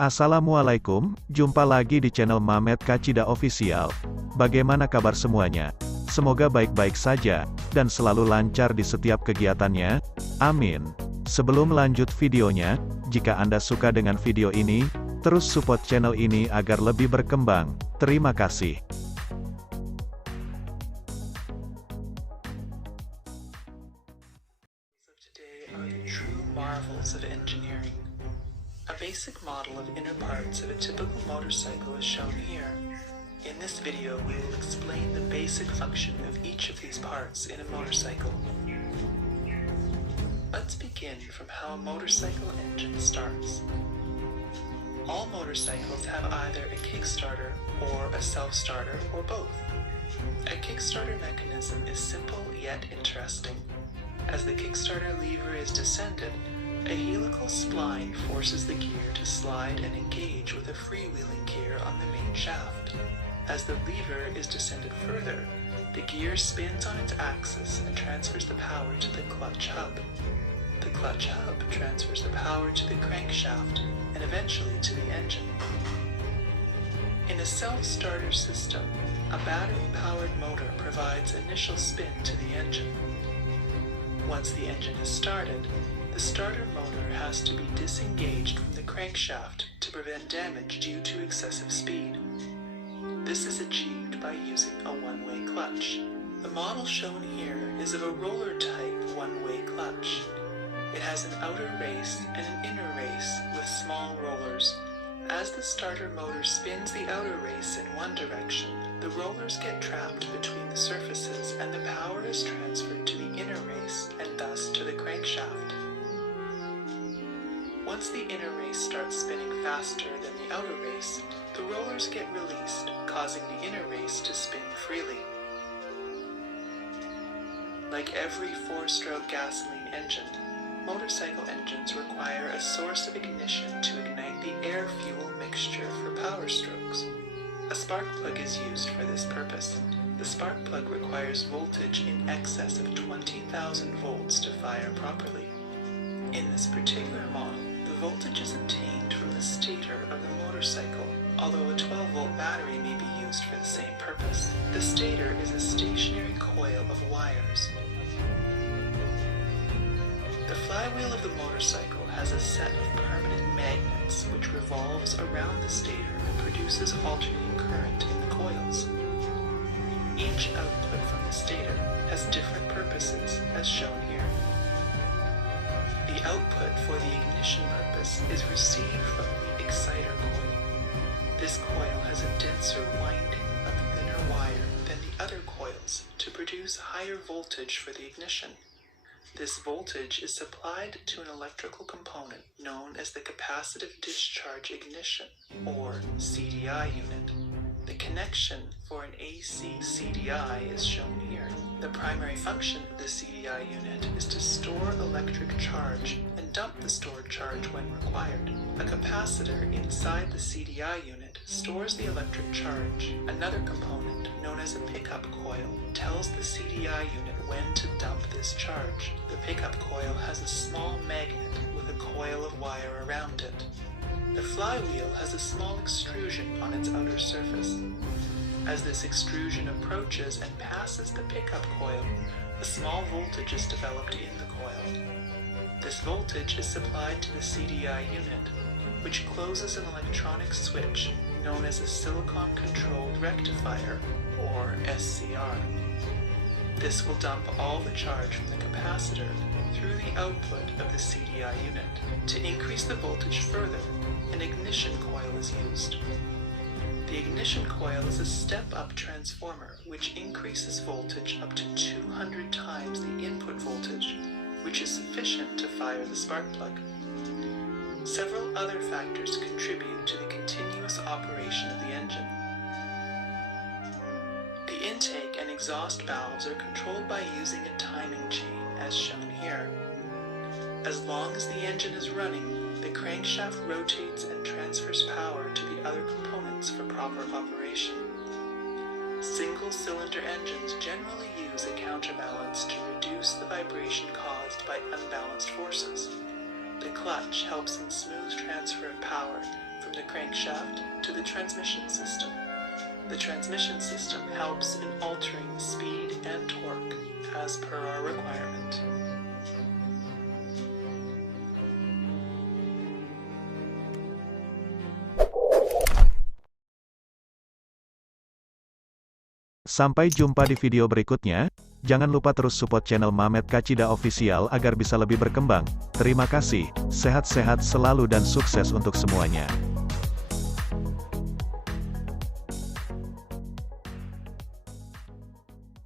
Assalamualaikum, jumpa lagi di channel Mamet Kacida Official. Bagaimana kabar semuanya? Semoga baik-baik saja, dan selalu lancar di setiap kegiatannya. Amin. Sebelum lanjut videonya, jika Anda suka dengan video ini, terus support channel ini agar lebih berkembang. Terima kasih. Today are the true marvels of engineering. A basic model of inner parts of a typical motorcycle is shown here. In this video, we will explain the basic function of each of these parts in a motorcycle. Let's begin from how a motorcycle engine starts. All motorcycles have either a kickstarter or a self-starter or both. A kickstarter mechanism is simple yet interesting. As the kickstarter lever is descended, a helical spline forces the gear to slide and engage with a freewheeling gear on the main shaft. As the lever is descended further, the gear spins on its axis and transfers the power to the clutch hub. The clutch hub transfers the power to the crankshaft and eventually to the engine. In a self-starter system, a battery-powered motor provides initial spin to the engine. Once the engine is started, the starter motor has to be disengaged from the crankshaft to prevent damage due to excessive speed. This is achieved by using a one-way clutch. The model shown here is of a roller-type one-way clutch. It has an outer race and an inner race with small rollers. As the starter motor spins the outer race in one direction, the rollers get trapped between the surfaces and the power is transferred to the inner race and thus to the crankshaft. Once the inner race starts spinning faster than the outer race, the rollers get released, causing the inner race to spin freely. Like every four-stroke gasoline engine, motorcycle engines require a source of ignition to ignite the air-fuel mixture for power strokes. A spark plug is used for this purpose. The spark plug requires voltage in excess of 20,000 volts to fire properly. In this particular model, the voltage is obtained from the stator of the motorcycle, although a 12-volt battery may be used for the same purpose. The stator is a stationary coil of wires. The flywheel of the motorcycle has a set of permanent magnets which revolves around the stator and produces alternating current in the coils. Each output from the stator has different purposes, as shown here. The output for the ignition purpose is received from the exciter coil. This coil has a denser winding of thinner wire than the other coils to produce higher voltage for the ignition. This voltage is supplied to an electrical component known as the capacitive discharge ignition, or CDI unit. The connection for an AC CDI is shown here. The primary function of the CDI unit is to store electric charge and dump the stored charge when required. A capacitor inside the CDI unit stores the electric charge. Another component, known as a pickup coil, tells the CDI unit when to dump this charge. The pickup coil has a small magnet with a coil of wire around it. The flywheel has a small extrusion on its outer surface. As this extrusion approaches and passes the pickup coil, a small voltage is developed in the coil. This voltage is supplied to the CDI unit, which closes an electronic switch known as a silicon-controlled rectifier, or SCR. This will dump all the charge from the capacitor through the output of the CDI unit. To increase the voltage further, an ignition coil is used. The ignition coil is a step-up transformer which increases voltage up to 200 times the input voltage, which is sufficient to fire the spark plug. Several other factors contribute to the continuous operation of the engine. The intake and exhaust valves are controlled by using a timing chain, as shown here. As long as the engine is running, the crankshaft rotates and transfers power to the other components for proper operation. Single-cylinder engines generally use a counterbalance to reduce the vibration caused by unbalanced forces. The clutch helps in smooth transfer of power from the the crankshaft to the transmission system. The transmission system helps in altering the speed and torque as per our requirement. Sampai jumpa di video berikutnya. Jangan lupa terus support channel Mamet Kacida Official agar bisa lebih berkembang. Terima kasih, sehat-sehat selalu dan sukses untuk semuanya.